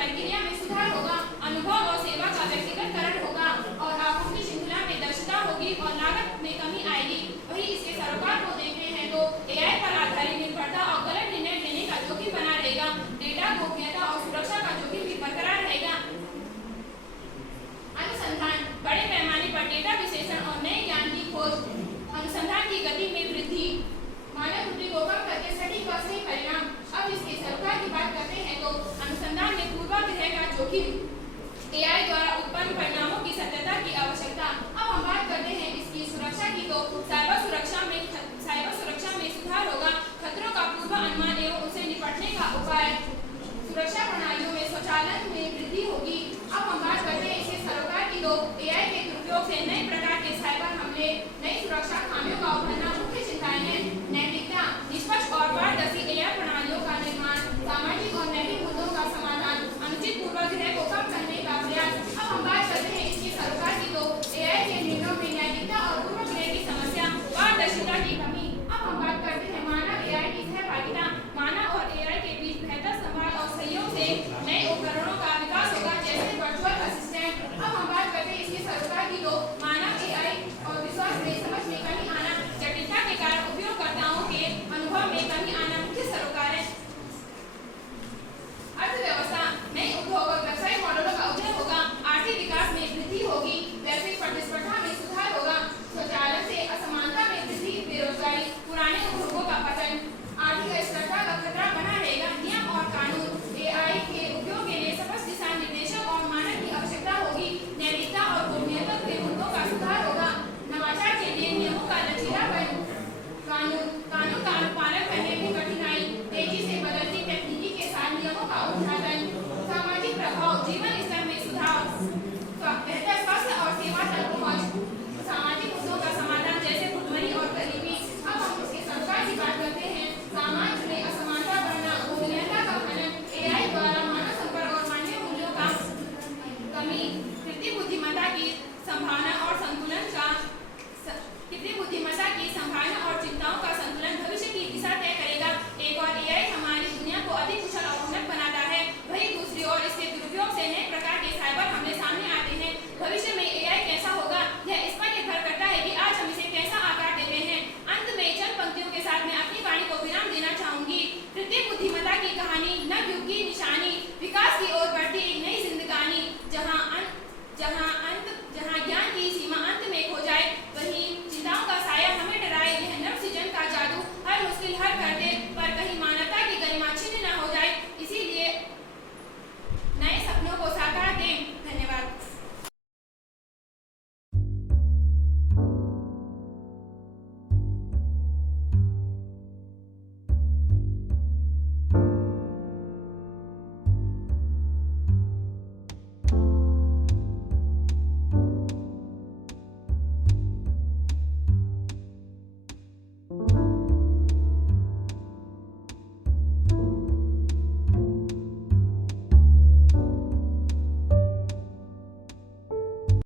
प्रक्रिया में सुधार होगा, अनुभव और सेवा का व्यक्तिगतकरण होगा और आपकी श्रृंखला में दक्षता होगी और लागत में कमी आएगी। वही इसके सरोकार को देखते हैं तो एआई पर आधारित निर्भरता और गलत निर्णय लेने का जोखिम बना रहेगा। डेटा गोपनीयता और सुरक्षा का जोखिम भी बरकरार रहेगा। अनुसंधान, बड़े पैमाने पर डेटा विश्लेषण और नए ज्ञान की खोज, अनुसंधान की गति में वृद्धि, मानव त्रुटि को कम करके सटीक और सही परिणाम। अब इसके सरोकार की बात करते हैं तो अनुसंधान में पूर्वाग्रह का जोखिम, एआई द्वारा उत्पन्न परिणामों की सत्यता की आवश्यकता। अब हम बात करते हैं इसकी सुरक्षा की तो साइबर सुरक्षा में सुधार होगा, खतरों का पूर्व अनुमान एवं उनसे निपटने का उपाय, सुरक्षा प्रणालियों में स्वचालन में वृद्धि होगी,